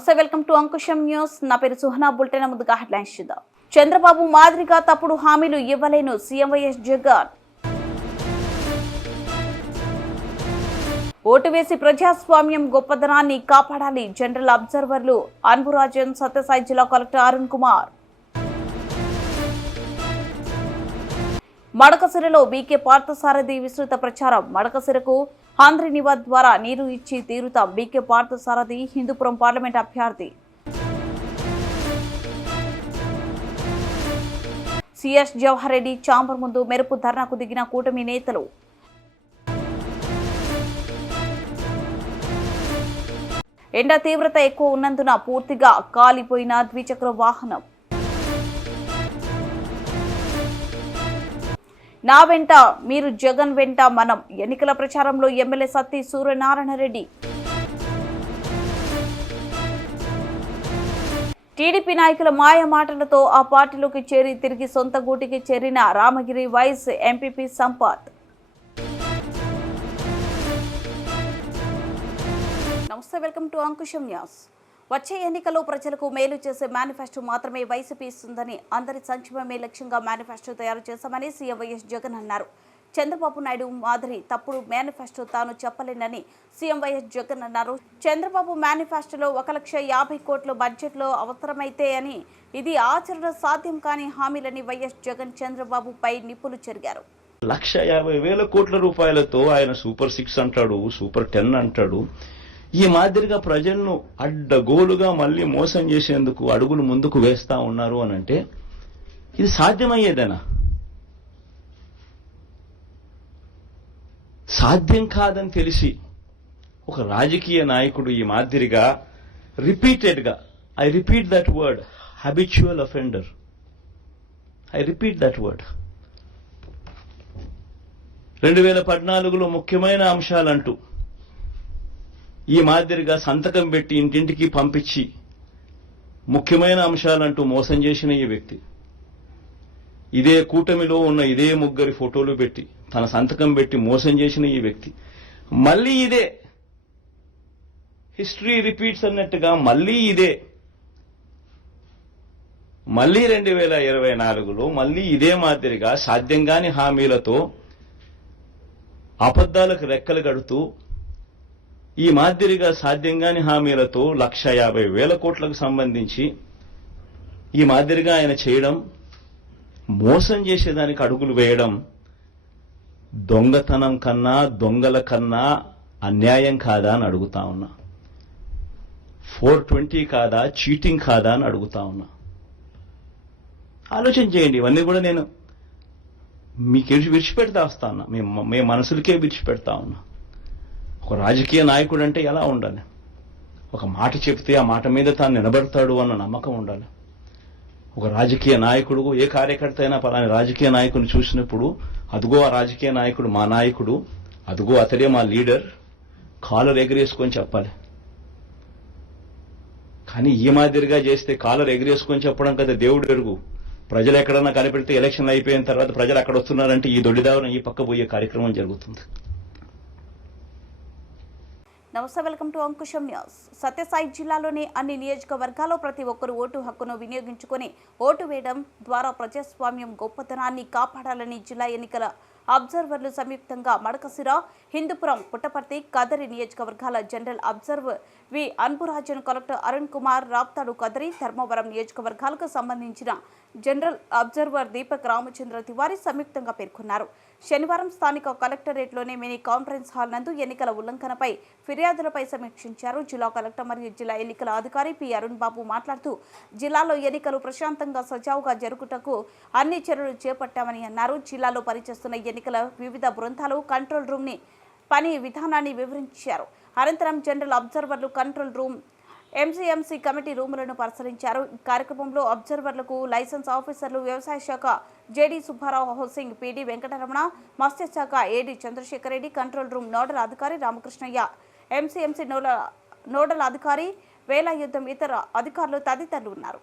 నమస్తే, welcome to Ankusam news. నా పేరు సుహనా. బులెటిన్ ముందుగా హెడ్లైన్స్ చూద్దాం. చంద్రబాబు మాదిరిగా తప్పుడు హామీలు ఇవ్వలేను సీఎం వైఎస్ జగన్. ఓటు వేసి ప్రజాస్వామ్యం గొప్పదనాన్ని కాపాడాలి జనరల్ అబ్జర్వర్లు అన్బురాజన్. సత్యసాయి జిల్లా కలెక్టర్ అరుణ్ కుమార్. మడకసిరలో బీకే పార్థసారథి విస్తృత ప్రచారం. మడకసిరకు ఆంధ్రనివాద్ ద్వారా నీరు ఇచ్చి తీరుతాం. బీకే పార్థసారథి హిందూపురం పార్లమెంట్ అభ్యర్థి. సిఎస్ జవహర్ రెడ్డి ఛాంబర్ ముందు మెరుపు ధర్నాకు దిగిన కూటమి నేతలు. ఎండ తీవ్రత ఎక్కువ ఉన్నందున పూర్తిగా కాలిపోయిన ద్విచక్ర వాహనం. నా వెంట మీరు, జగన్ వెంట మనం. ఎన్నికల ప్రచారంలో ఎమ్మెల్యే సత్తి సూర్యనారాయణ రెడ్డి. టీడీపీ నాయకుల మాయ మాటలతో ఆ పార్టీలోకి చేరి తిరిగి సొంత గూటికి చేరిన రామగిరి వైస్ ఎంపీపీ సంపత్. నమస్తే, వెల్కమ్ టు అంకుశం న్యూస్. వచ్చే ఎన్నికల్లో ప్రజలకు మేలు చేసే మేనిఫెస్టో మాత్రమే వైసీపీ ఇస్తుందని, అందరి సంక్షేమమే లక్ష్యంగా మేనిఫెస్టో తయారు చేశామని సీఎం వైఎస్ జగన్ అన్నారు. చంద్రబాబు నాయుడు మాదిరి తప్పుడు మేనిఫెస్టో తాను చెప్పలేనని సీఎం వైఎస్ జగన్ అన్నారు. చంద్రబాబు మేనిఫెస్టోలో 1,50,000 కోట్ల బడ్జెట్లో అవసరమైతే అని, ఇది ఆచరణ సాధ్యం కాని హామీలని వైఎస్ జగన్ చంద్రబాబుపై నిప్పులు చెరిగారు. 1,50,000 కోట్ల రూపాయలతో ఆయన సూపర్ 6 అంటాడు, సూపర్ 10 అంటాడు. ఈ మాదిరిగా ప్రజలను అడ్డగోలుగా మళ్లీ మోసం చేసేందుకు అడుగులు ముందుకు వేస్తా ఉన్నారు అనంటే ఇది సాధ్యమయ్యేదేనా? సాధ్యం కాదని తెలిసి ఒక రాజకీయ నాయకుడు ఈ మాదిరిగా రిపీటెడ్గా, I repeat that word, habitual offender, I repeat that word, 2014లో ముఖ్యమైన అంశాలంటూ ఈ మాదిరిగా సంతకం పెట్టి ఇంటింటికి పంపించి ముఖ్యమైన అంశాలంటూ మోసం చేసిన ఈ వ్యక్తి, ఇదే కూటమిలో ఉన్న ఇదే ముగ్గురి ఫోటోలు పెట్టి తన సంతకం పెట్టి మోసం చేసిన ఈ వ్యక్తి మళ్లీ ఇదే హిస్టరీ రిపీట్స్ అన్నట్టుగా మళ్లీ 2024లో మళ్లీ ఇదే మాదిరిగా సాధ్యం కాని హామీలతో అబద్దాలకు రెక్కలు కడుతూ ఈ మాదిరిగా సాధ్యంగాని హామీలతో 1,50,000 కోట్లకు సంబంధించి ఈ మాదిరిగా ఆయన చేయడం, మోసం చేసేదానికి అడుగులు వేయడం దొంగతనం కన్నా, దొంగల కన్నా అన్యాయం కాదా అని అడుగుతా ఉన్నా. 420 కాదా, చీటింగ్ కాదా అని అడుగుతా ఉన్నా. ఆలోచన చేయండి. ఇవన్నీ కూడా నేను మీకు విడిచిపెడతా వస్తా ఉన్నా, మీ మనసులకే విడిచిపెడతా ఉన్నా. ఒక రాజకీయ నాయకుడు అంటే ఎలా ఉండాలి? ఒక మాట చెప్తే ఆ మాట మీద తాను నిలబడతాడు అన్న నమ్మకం ఉండాలి. ఒక రాజకీయ నాయకుడు, ఏ కార్యకర్త అయినా పలాని రాజకీయ నాయకుడిని చూసినప్పుడు అదుగో ఆ రాజకీయ నాయకుడు మా నాయకుడు, అదుగో అతడే మా లీడర్, కాలర్ ఎగరేసుకొని చెప్పాలి. కానీ ఈ మాదిరిగా చేస్తే కాలర్ ఎగరేసుకొని చెప్పడం కదా దేవుడు ఎరుగు. ప్రజలు ఎక్కడన్నా కనిపెడితే ఎలక్షన్లు అయిపోయిన తర్వాత ప్రజలు అక్కడ వస్తున్నారంటే ఈ దొడ్డిదావన ఈ పక్క పోయే కార్యక్రమం జరుగుతుంది. నమస్తే, welcome to Ankusam news. Sathya Sai జిల్లాలోని అన్ని నియోజకవర్గాల్లో ప్రతి ఒక్కరూ ఓటు హక్కును వినియోగించుకుని ఓటు వేయడం ద్వారా ప్రజాస్వామ్యం గొప్పతనాన్ని కాపాడాలని జిల్లా ఎన్నికల అబ్జర్వర్లు సంయుక్తంగా మడకసిర, హిందూపురం, పుట్టపర్తి, కదరి నియోజకవర్గాల జనరల్ అబ్జర్వర్ వి అన్బురాజన్, కలెక్టర్ అరుణ్ కుమార్, రాప్తాడు, కదరి, ధర్మవరం నియోజకవర్గాలకు సంబంధించిన జనరల్ అబ్జర్వర్ దీపక్ రామచంద్ర తివారీ సంయుక్తంగా పేర్కొన్నారు. శనివారం స్థానిక కలెక్టరేట్లోని మినీ కాన్ఫరెన్స్ హాల్ నందు ఎన్నికల ఉల్లంఘనపై ఫిర్యాదులపై సమీక్షించారు. జిల్లా కలెక్టర్ మరియు జిల్లా ఎన్నికల అధికారి పి అరుణ్ బాబు మాట్లాడుతూ, జిల్లాలో ఎన్నికలు ప్రశాంతంగా సజావుగా జరుగుటకు అన్ని చర్యలు చేపట్టామని అన్నారు. జిల్లాలో పనిచేస్తున్న ఎన్నికల వివిధ బృందాలు కంట్రోల్ రూమ్ ని పని విధానాన్ని వివరించారు. అనంతరం జనరల్ అబ్జర్వర్లు కంట్రోల్ రూమ్, ఎంసీఎంసీ కమిటీ రూములను పరిశీలించారు. ఈ కార్యక్రమంలో అబ్జర్వర్లకు లైసెన్స్ ఆఫీసర్లు, వ్యవసాయ శాఖ JD Subbarao, housing PD Venkataramana, మత్స్యశాఖ AD Chandrashekar Reddy, control room nodal అధికారి రామకృష్ణయ్య, ఎంసీఎంసీ నోడల్ అధికారి వేలాయుద్ధం, ఇతర అధికారులు తదితరులు ఉన్నారు.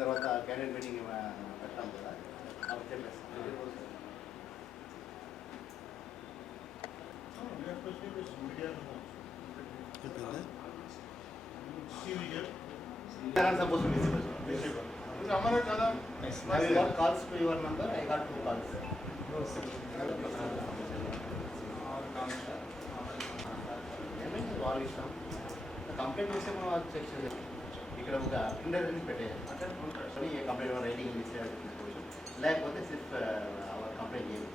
తర్వాత క్యాబినెట్ మీటింగ్ పెట్టాం కదా అప్పుడు I got calls to your number. I got 2 calls. వాళ్ళు ఇష్టం కంప్లైంట్ చేస్తే మనం చెక్ చేయాలి. ఇక్కడ ఒక ఇంటర్వ్యూ పెట్టేయాలి. ఏ కంప్లైంట్ రైటింగ్ లేకపోతే సిర్ఫ్ కంప్లైంట్ చేయాలి.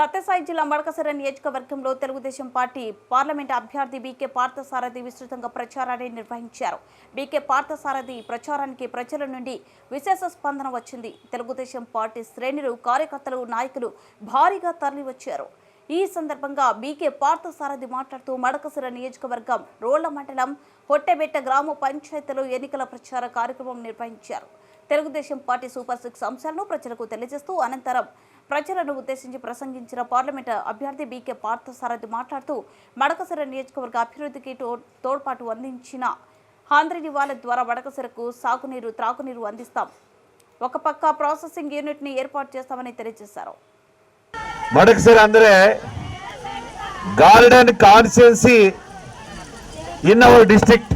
సత్యసాయి జిల్లా మడకసిర నియోజకవర్గంలో తెలుగుదేశం పార్టీ పార్లమెంట్ అభ్యర్థి బీకే పార్థసారథి విస్తృతంగా ప్రచారాన్ని నిర్వహించారు. బీకే పార్థసారథి ప్రచారానికి ప్రజల నుండి విశేష స్పందన వచ్చింది. తెలుగుదేశం పార్టీ శ్రేణులు, కార్యకర్తలు, నాయకులు భారీగా తరలివచ్చారు. ఈ సందర్భంగా బీకే పార్థసారథి మాట్లాడుతూ మడకసిర నియోజకవర్గం రోళ్ల మండలం పొట్టెబెట్ట గ్రామ పంచాయతీలో ఎన్నికల ప్రచార కార్యక్రమం నిర్వహించారు. తెలుగుదేశం పార్టీ సూపర్ 6 అంశాలను ప్రజలకు తెలియజేస్తూ అనంతరం ప్రజలను ఉద్దేశించి ప్రసంగించిన పార్లమెంట్ అభ్యర్థి బీకే పార్థసారథి మాట్లాడుతూ మడకసిర నియోజకవర్గ అభివృద్ధికి తోడ్పాటు అందించిన హాంద్రిని వాళ్ళ ద్వారా మడకసిరకు సాగునీరు, త్రాగునీరు అందిస్తాం. ఒక పక్క ప్రాసెసింగ్ యూనిట్ ని ఏర్పాటు చేస్తామని తెలియజేశారు. మడకసిర ಅಂದ್ರೆ garden constituency in our district.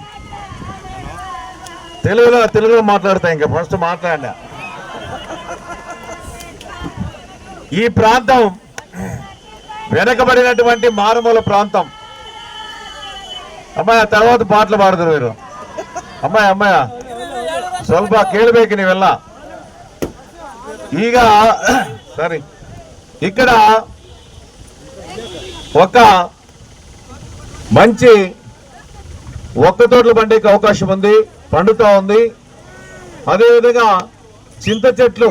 తెలుగులో మాట్లాడతా. ఇంకా ఫస్ట్ మాట్లాడినా. ఈ ప్రాంతం వెనకబడినటువంటి మారుమూల ప్రాంతం. అమ్మాయి తర్వాత పాటలు పాడుతారు మీరు. అమ్మాయి ಸ್ವಲ್ಪ ಕೇಳಬೇಕು ನೀವೆಲ್ಲ. ಈಗ సరే, ఇక్కడ ఒక మంచి ఒక్క తోటలు పండేకి అవకాశం ఉంది, పండుతా ఉంది. అదేవిధంగా చింత చెట్లు,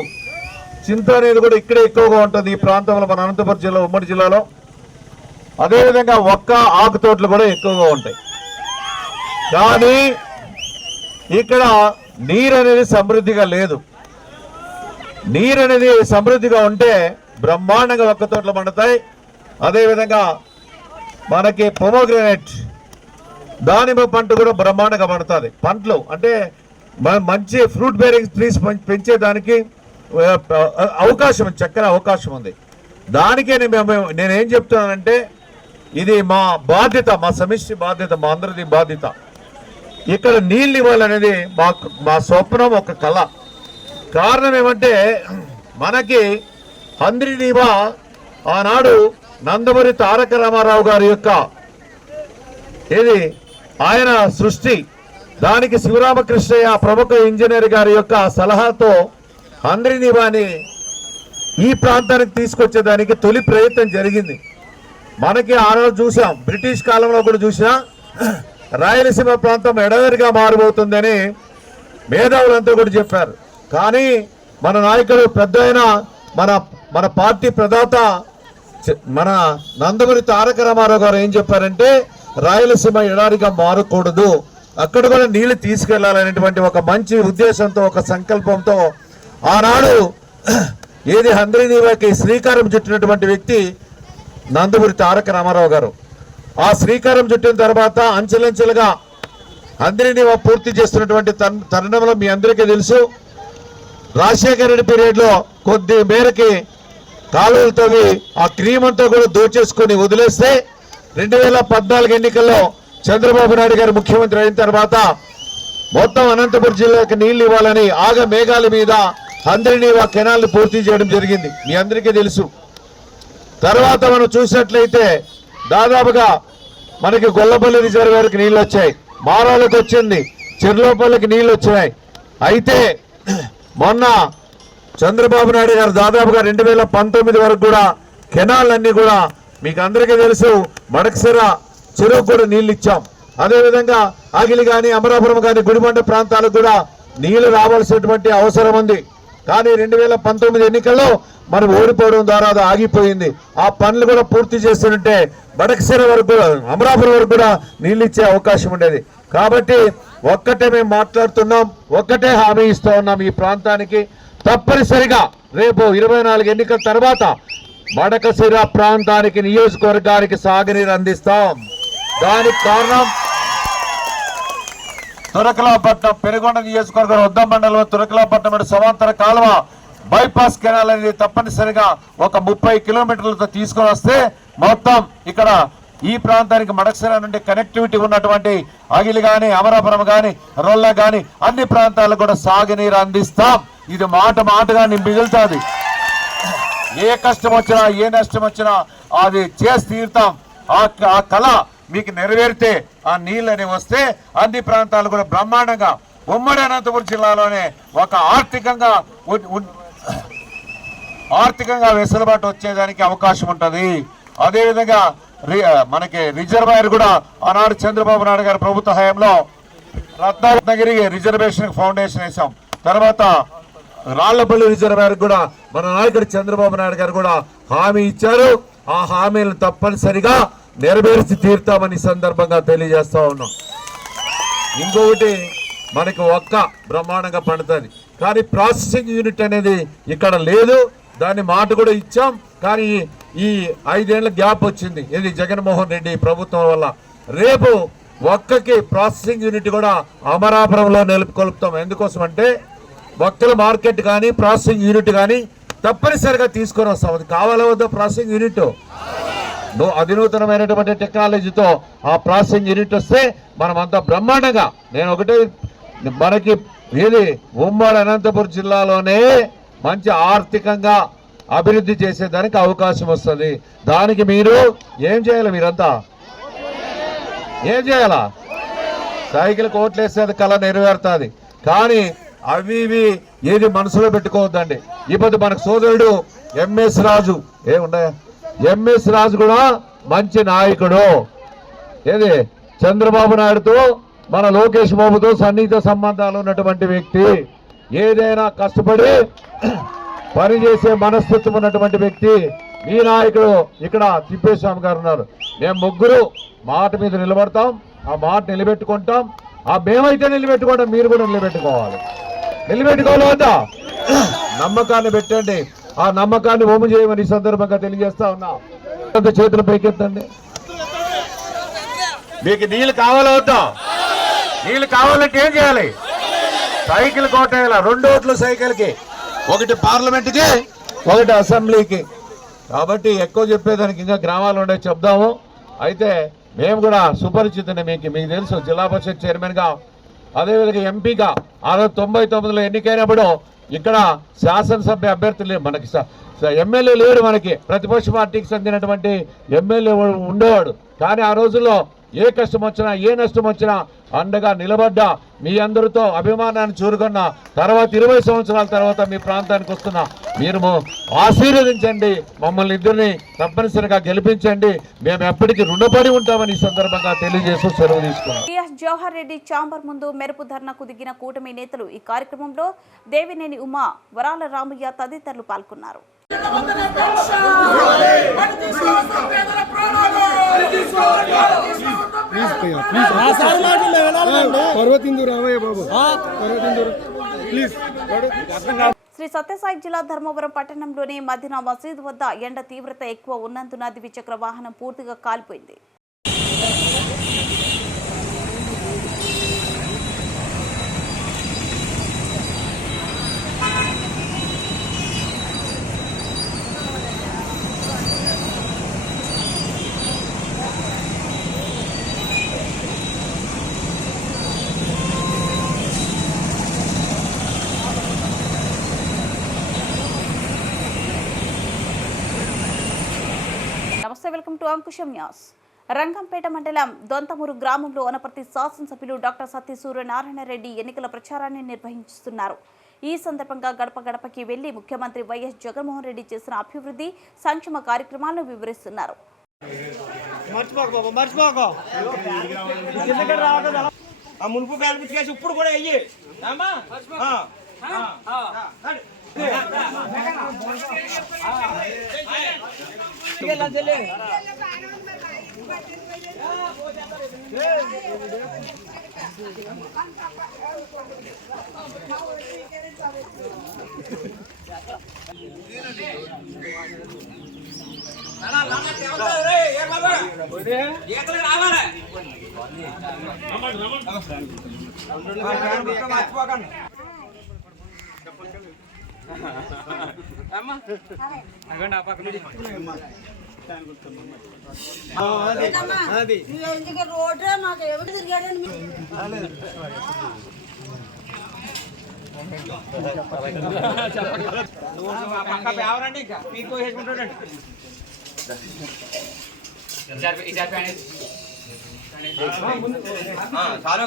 చింత అనేది కూడా ఇక్కడే ఎక్కువగా ఉంటుంది ఈ ప్రాంతంలో, మన అనంతపురం జిల్లా, ఉమ్మడి జిల్లాలో. అదేవిధంగా ఒక్క ఆకు తోటలు కూడా ఎక్కువగా ఉంటాయి. కానీ ఇక్కడ నీరు అనేది సమృద్ధిగా లేదు. నీరు అనేది సమృద్ధిగా ఉంటే బ్రహ్మాండంగా ఒక్క తోటలు పండుతాయి. అదేవిధంగా మనకి పొమోగ్రానైట్, దానిమ్మ పంట కూడా బ్రహ్మాండంగా పండుతుంది. పంటలు అంటే మంచి ఫ్రూట్ బేరింగ్ ట్రీస్ పెంచేదానికి అవకాశం, చక్కని అవకాశం ఉంది. దానికే నేనేం చెప్తున్నానంటే ఇది మా బాధ్యత, మా సమిష్టి బాధ్యత, మా అందరిది బాధ్యత. ఇక్కడ నీళ్ళు ఇవ్వాలనేది మా స్వప్నం, ఒక కళ. కారణం ఏమంటే మనకి హంద్రీనీవా ఆనాడు నందమూరి తారక రామారావు గారి యొక్క ఆయన సృష్టి. దానికి శివరామకృష్ణయ్య ప్రముఖ ఇంజనీర్ గారి యొక్క సలహాతో హంద్రీనీవాని ఈ ప్రాంతానికి తీసుకొచ్చేదానికి తొలి ప్రయత్నం జరిగింది. మనకి ఆ రోజు చూసాం, బ్రిటిష్ కాలంలో కూడా చూసినా రాయలసీమ ప్రాంతం ఎడదరిగా మారబోతుందని మేధావులంతా కూడా చెప్పారు. కానీ మన నాయకుడు పెద్ద మన పార్టీ ప్రదాత మన నందమూరి తారక రామారావు గారు ఏం చెప్పారంటే రాయలసీమ ఎడారిగా మారకూడదు, అక్కడ కూడా నీళ్లు తీసుకెళ్లాలనేటువంటి ఒక మంచి ఉద్దేశంతో, ఒక సంకల్పంతో ఆనాడు హంద్రీనీవాకి శ్రీకారం చుట్టినటువంటి వ్యక్తి నందమూరి తారక రామారావు గారు. ఆ శ్రీకారం చుట్టిన తర్వాత అంచెలంచెలుగా హంద్రీనీవా పూర్తి చేస్తున్నటువంటి తరుణంలో మీ అందరికీ తెలుసు, రాజశేఖర రెడ్డి పీరియడ్లో కొద్ది మేరకి కాలువలు తవ్వి ఆ క్రీమ్ అంతా కూడా దోచేసుకొని వదిలేస్తే 2014 ఎన్నికల్లో చంద్రబాబు నాయుడు గారు ముఖ్యమంత్రి అయిన తర్వాత మొత్తం అనంతపురం జిల్లాకి నీళ్లు ఇవ్వాలని ఆగ మేఘాల మీద హంద్రినీవా కెనాల్ని పూర్తి చేయడం జరిగింది, మీ అందరికీ తెలుసు. తర్వాత మనం చూసినట్లయితే దాదాపుగా మనకి గొల్లపల్లి రిజర్వేయర్కి నీళ్ళు వచ్చాయి, మారాలకు వచ్చింది, చెర్లోపల్లికి నీళ్ళు వచ్చినాయి. అయితే మొన్న చంద్రబాబు నాయుడు గారు దాదాపుగా 2019 వరకు కూడా కెనాల్ అన్ని కూడా మీకు అందరికీ తెలుసు మడకసిర చెరువుకు కూడా నీళ్ళు ఇచ్చాం. అదేవిధంగా ఆగిలి కానీ అమరాపురం కానీ గుడిబండ ప్రాంతాలకు కూడా నీళ్లు రావాల్సినటువంటి అవసరం ఉంది. కానీ 2019 ఎన్నికల్లో మనం ఓడిపోవడం ద్వారా అది ఆగిపోయింది. ఆ పనులు కూడా పూర్తి చేస్తుంటే బడకసిర వరకు కూడా అమరాపురం వరకు కూడా నీళ్ళు ఇచ్చే అవకాశం ఉండేది. కాబట్టి ఒక్కటే మేము మాట్లాడుతున్నాం, ఒక్కటే హామీ ఇస్తూ ఉన్నాం, ఈ ప్రాంతానికి తప్పనిసరిగా రేపు 24 ఎన్నికల తర్వాత బడకసిర ప్రాంతానికి నియోజకవర్గానికి సాగునీరు అందిస్తాం. దానికి కారణం తురకలాపట్నం పెనుగొండ నియోజకవర్గం ఉద్దం మండలం తురకలాపట్నం సమాంతర కాలువ బైపాస్ కెనాల్ అనేది తప్పనిసరిగా ఒక 30 కిలోమీటర్లతో తీసుకొని వస్తే మొత్తం ఇక్కడ ఈ ప్రాంతానికి మడకసిర నుండి కనెక్టివిటీ ఉన్నటువంటి అగిలి కానీ అమరాపురం కానీ రొల్ల కానీ అన్ని ప్రాంతాలకు కూడా సాగునీరు అందిస్తాం. ఇది మాటగా మిగులుతుంది. ఏ కష్టం వచ్చినా ఏ నష్టం వచ్చినా అది చేసి తీరుతాం. ఆ కళ మీకు నెరవేరితే ఆ నీళ్ళు అనేవి వస్తే అన్ని ప్రాంతాలు కూడా బ్రహ్మాండంగా ఉమ్మడి అనంతపురం జిల్లాలోనే ఒక ఆర్థికంగా వెసులుబాటు వచ్చేదానికి అవకాశం ఉంటుంది. అదేవిధంగా మనకి రిజర్వాయర్ కూడా ఆనాడు చంద్రబాబు నాయుడు గారి ప్రభుత్వ హయాంలో రత్నగిరి రిజర్వేషన్ ఫౌండేషన్ వేసాం. తర్వాత రాళ్లపల్లి రిజర్వాయర్ కూడా మన నాయకుడు చంద్రబాబు నాయుడు గారు కూడా హామీ ఇచ్చారు. ఆ హామీలను తప్పనిసరిగా నెరవేర్చి తీరుతామని సందర్భంగా తెలియజేస్తా ఉన్నాం. ఇంకొకటి మనకి ఒక్క బ్రహ్మాండంగా పండుతుంది, కానీ ప్రాసెసింగ్ యూనిట్ అనేది ఇక్కడ లేదు. దాని మాట కూడా ఇచ్చాం, కానీ ఈ 5 ఏళ్ల గ్యాప్ వచ్చింది ఇది జగన్మోహన్ రెడ్డి ప్రభుత్వం వల్ల. రేపు ఒక్కకి ప్రాసెసింగ్ యూనిట్ కూడా అమరాపురంలో నెలకొల్పుతాం. ఎందుకోసం అంటే ఒక్కల మార్కెట్ కానీ ప్రాసెసింగ్ యూనిట్ కానీ తప్పనిసరిగా తీసుకొని వస్తాం. అది కావాలా వద్దా? ప్రాసెసింగ్ యూనిట్ అధినూతనమైనటువంటి టెక్నాలజీతో ఆ ప్రాసెసింగ్ యూనిట్ వస్తే మనం అంతా బ్రహ్మాండంగా, నేను ఒకటే మనకి ఏది ఉమ్మడి అనంతపురం జిల్లాలోనే మంచి ఆర్థికంగా అభివృద్ధి చేసేదానికి అవకాశం వస్తుంది. దానికి మీరు ఏం చేయాలి? మీరంతా ఏం చేయాలా? సైకిల్ కోట్లేస్తే అది కళ నెరవేరుతుంది. కానీ అవి ఇవి ఏది మనసులో పెట్టుకోవద్దండి. ఇప్పుడు మనకు సోదరుడు ఎంఎస్ రాజు ఎంఎస్ రాజు కూడా మంచి నాయకుడు. ఏది చంద్రబాబు నాయుడుతో మన లోకేష్ బాబుతో సన్నిహిత సంబంధాలు ఉన్నటువంటి వ్యక్తి. ఏదైనా కష్టపడి పనిచేసే మనస్తత్వం ఉన్నటువంటి వ్యక్తి. మీ నాయకుడు ఇక్కడ తిప్పేస్వామి గారు ఉన్నారు. మేము ముగ్గురు మాట మీద నిలబడతాం, ఆ మాట నిలబెట్టుకుంటాం. ఆ మేమైతే నిలబెట్టుకుంటాం, మీరు కూడా నిలబెట్టుకోవాలి వద్దా? నమ్మకాన్ని పెట్టండి. ఆ నమ్మకాన్ని ఓము చేయమని ఈ సందర్భంగా తెలియజేస్తా ఉన్నా. చేతులు పైకెత్తండి. మీకు నీళ్ళు కావాలా వద్దా? నీళ్ళు కావాలంటే ఏం చేయాలి? సైకిల్ కోటేయాల. 2 ఓట్లు సైకిల్కి, ఒకటి పార్లమెంట్కి, ఒకటి అసెంబ్లీకి. కాబట్టి ఎక్కువ చెప్పేదానికి ఇంకా గ్రామాలు ఉండే చెప్దాము. అయితే మేము కూడా సుపరిచితుని, మీకు తెలుసు జిల్లా పరిషత్ చైర్మన్గా, అదేవిధంగా ఎంపీగా 1999లో ఎన్నికైనప్పుడు ఇక్కడ శాసనసభ్య అభ్యర్థులు మనకి ఎమ్మెల్యే లేడు. మనకి ప్రతిపక్ష పార్టీకి చెందినటువంటి ఎమ్మెల్యే ఉండేవాడు. కానీ ఆ రోజుల్లో ఏ కష్టం వచ్చినా ఏ నష్టం వచ్చినా అండగా నిలబడ్డా మీ అందరితో అభిమానాన్ని చూరుకున్న తర్వాత 20 సంవత్సరాల తర్వాత మీ ప్రాంతానికి వస్తున్నా. మీరు ఆశీర్వదించండి, మమ్మల్ని ఇద్దరిని తప్పనిసరిగా గెలిపించండి. మేము ఎప్పటికీ రుణపడి ఉంటామని ఈ సందర్భంగా తెలియజేస్తూ సెలవు తీసుకున్నాం. టిఎస్ జవహర్ రెడ్డి ఛాంబర్ ముందు మెరుపు ధర్నాకు దిగిన కూటమి నేతలు. ఈ కార్యక్రమంలో దేవినేని ఉమా, వరాల రామయ్య తదితరులు పాల్గొన్నారు. శ్రీ సత్యసాయి జిల్లా ధర్మవరం పట్టణంలోని మదీనా మసీద్ వద్ద ఎండ తీవ్రత ఎక్కువ ఉన్నందున ద్విచక్ర వాహనం పూర్తిగా కాలిపోయింది. నమస్తే, welcome to Ankusam news. Rangampeta మండలం దొంతమూరు గ్రామంలో వనపర్తి శాసనసభ్యులు డాక్టర్ సత్తి సూర్యనారాయణ రెడ్డి ఎన్నికల ప్రచారాన్ని నిర్వహిస్తున్నారు. ఈ సందర్భంగా గడప గడపకి వెళ్లి ముఖ్యమంత్రి వైఎస్ జగన్మోహన్ రెడ్డి చేసిన అభివృద్ధి సంక్షేమ కార్యక్రమాలను వివరిస్తున్నారు. మునుపు కల్పించేసి ఇప్పుడు కూడా అయ్యి రోడ్డే మాకు ఎవరు తిరిగాడని ఎవరండి ఇంకా మీకు వేసుకుంటాడండి చాలా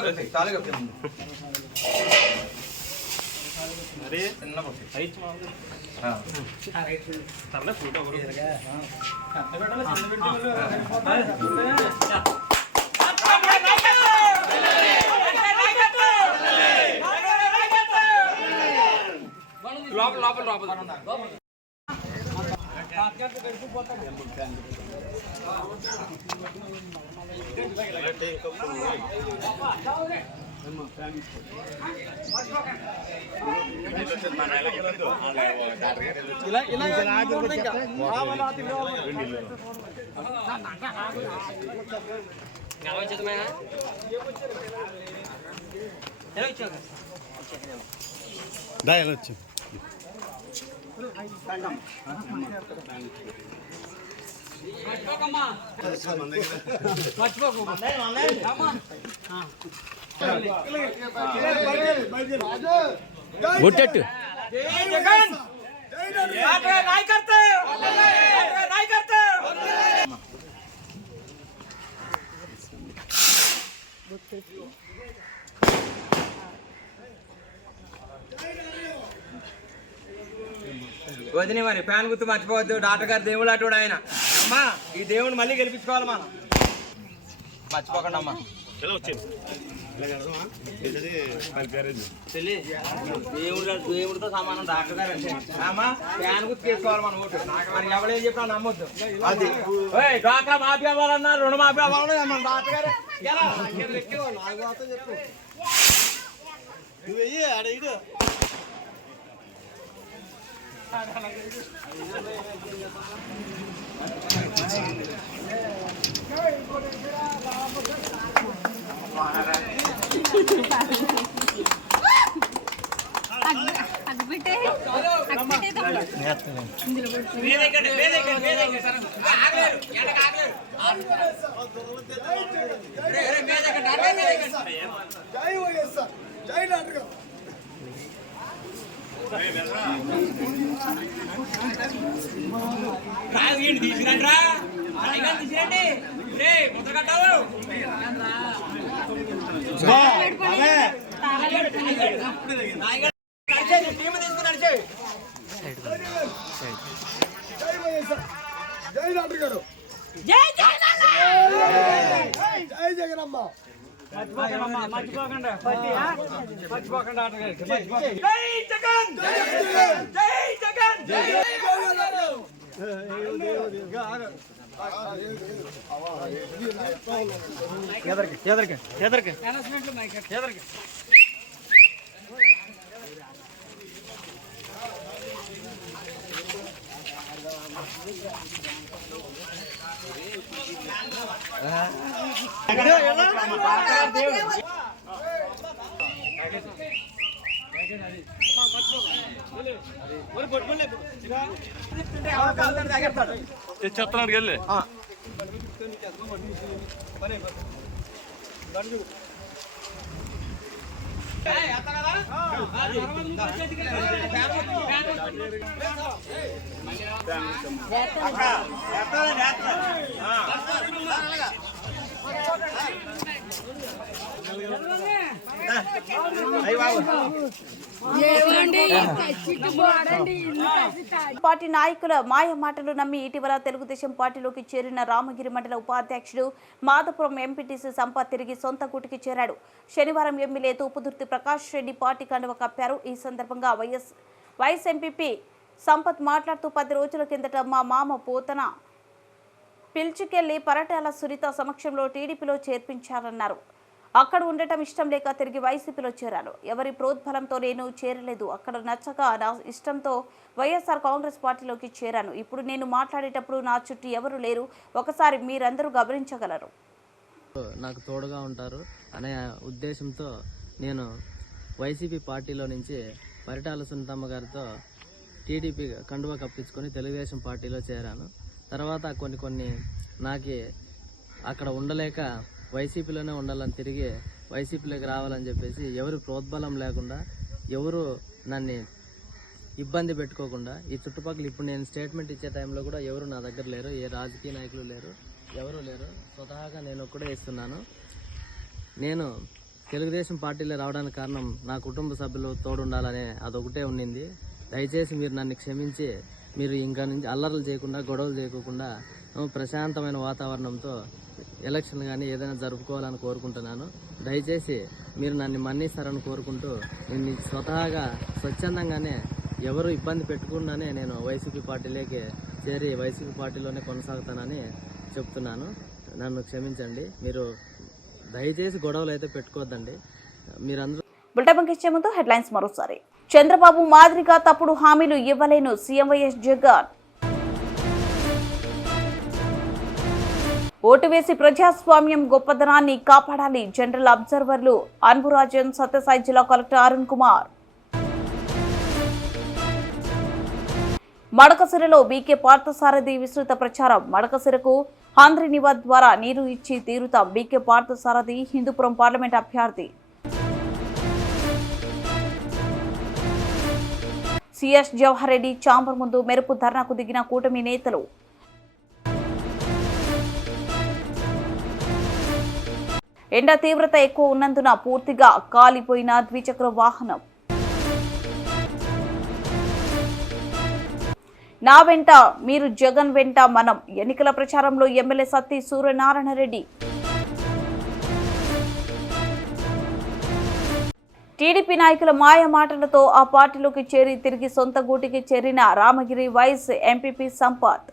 గుట్టెట్టు వదిన మరి ఫ్యాన్ గుర్తు మర్చిపోవద్దు. డాక్టర్ గారు దేవుడు అటుడు ఆయన. అమ్మా ఈ దేవుడిని మళ్ళీ గెలిపించుకోవాలి మనం, మర్చిపోకండి అమ్మా. దేవుడితో సమానం డాక్టర్ గారు అంటే. అమ్మా ఫ్యాన్ గుర్తు తీసుకోవాలి మనం ఓటు. మరి ఎవరేం చెప్పినా నమ్మొద్దు. డాక్టర్ మాఫీ అవ్వాలన్నా రుణమాఫీ అవ్వాలన్నా డాక్టర్ గారు చెప్పు. తీసుకురండి జై డాక్టర్ గారు, జై జగనమ్మ. మర్చిపోకండి డాక్టర్ గారికి. జై జగన్, జై జగన్, జై చెప్తున్నాడు వెళ్ళి పార్టీ నాయకుల మాయ మాటలు నమ్మి ఇటీవల తెలుగుదేశం పార్టీలోకి చేరిన రామగిరి మండల ఉపాధ్యక్షుడు మాధపురం ఎంపీటీసీ సంపత్ తిరిగి సొంత గూటికి చేరాడు. శనివారం ఎమ్మెల్యే తూపుదుర్తి ప్రకాష్ రెడ్డి పార్టీ కండువ కప్పారు. ఈ సందర్భంగా వైఎస్ ఎంపీపీ సంపత్ మాట్లాడుతూ 10 రోజుల కిందట మా మామ పోతన పిలుచుకెళ్లి పరటాల సునీత సమక్షంలో టీడీపీలో చేర్పించారన్నారు. అక్కడ ఉండటం ఇష్టం లేక తిరిగి వైసీపీలో చేరాను. ఎవరి ప్రోద్బలంతో నేను చేరలేదు. అక్కడ నచ్చక నా ఇష్టంతో వైఎస్ఆర్ కాంగ్రెస్ పార్టీలోకి చేరాను. ఇప్పుడు నేను మాట్లాడేటప్పుడు నా చుట్టూ ఎవరు లేరు. ఒకసారి మీరందరూ గమనించగలరు. నాకు తోడుగా ఉంటారు అనే ఉద్దేశంతో నేను వైసీపీ పార్టీలో నుంచి పరిటాల సునీతమ్మ గారితో టీడీపీ కండువా కప్పించుకొని తెలుగుదేశం పార్టీలో చేరాను. తర్వాత కొన్ని నాకు అక్కడ ఉండలేక వైసీపీలోనే ఉండాలని తిరిగి వైసీపీలోకి రావాలని చెప్పేసి ఎవరు ప్రోద్బలం లేకుండా ఎవరు నన్ను ఇబ్బంది పెట్టుకోకుండా ఈ చుట్టుపక్కల ఇప్పుడు నేను స్టేట్మెంట్ ఇచ్చే టైంలో కూడా ఎవరు నా దగ్గర లేరు. ఏ రాజకీయ నాయకులు లేరు, ఎవరు లేరు. స్వతహాగా నేను ఒక్కడే ఇస్తున్నాను. నేను తెలుగుదేశం పార్టీలో రావడానికి కారణం నా కుటుంబ సభ్యులు తోడుండాలనే అదొకటే ఉండింది. దయచేసి మీరు నన్ను క్షమించి మీరు ఇంకా నుంచి అల్లర్లు చేయకుండా గొడవలు చేయకుండా ప్రశాంతమైన వాతావరణంతో ఎలక్షన్ కానీ ఏదైనా జరుపుకోవాలని కోరుకుంటున్నాను. దయచేసి మీరు నన్ను మన్నిస్తారని కోరుకుంటూ నేను స్వతహాగా స్వచ్ఛందంగానే ఎవరు ఇబ్బంది పెట్టుకుండానే నేను వైసీపీ పార్టీలోకి చేరి వైసీపీ పార్టీలోనే కొనసాగుతానని చెప్తున్నాను. నన్ను క్షమించండి. మీరు దయచేసి గొడవలు అయితే పెట్టుకోవద్దండి. మీరందరూ బులెటిన్ ముగించే ముందు హెడ్లైన్స్ మరోసారి. చంద్రబాబు మాదిరిగా తప్పుడు హామీలు ఇవ్వలేను సీఎం వైఎస్ జగన్. ఓటు వేసి ప్రజాస్వామ్యం గొప్పదనాన్ని కాపాడాలి జనరల్ అబ్జర్వర్లు అన్బురాజన్. సత్యసాయి జిల్లా కలెక్టర్ అరుణ్ కుమార్. మడకసిరలో బీకే పార్థసారథి విస్తృత ప్రచారం. మడకసిరకు ఆంధ్రనివాద్ ద్వారా నీరు ఇచ్చి తీరుతాం. బీకే పార్థసారథి హిందూపురం పార్లమెంట్ అభ్యర్థి. సిఎస్ జవహర్ రెడ్డి చాంబర్ ముందు మెరుపు ధర్నాకు దిగిన కూటమి నేతలు. ఎండ తీవ్రత ఎక్కువ ఉన్నందున పూర్తిగా కాలిపోయిన ద్విచక్ర వాహనం. నా వెంట మీరు, జగన్ వెంట మనం. ఎన్నికల ప్రచారంలో ఎమ్మెల్యే సత్తి సూర్యనారాయణ రెడ్డి. టీడీపీ నాయకుల మాయ మాటలతో ఆ పార్టీలోకి చేరి తిరిగి సొంత గూటికి చేరిన రామగిరి వైస్ ఎంపీపీ సంపత్.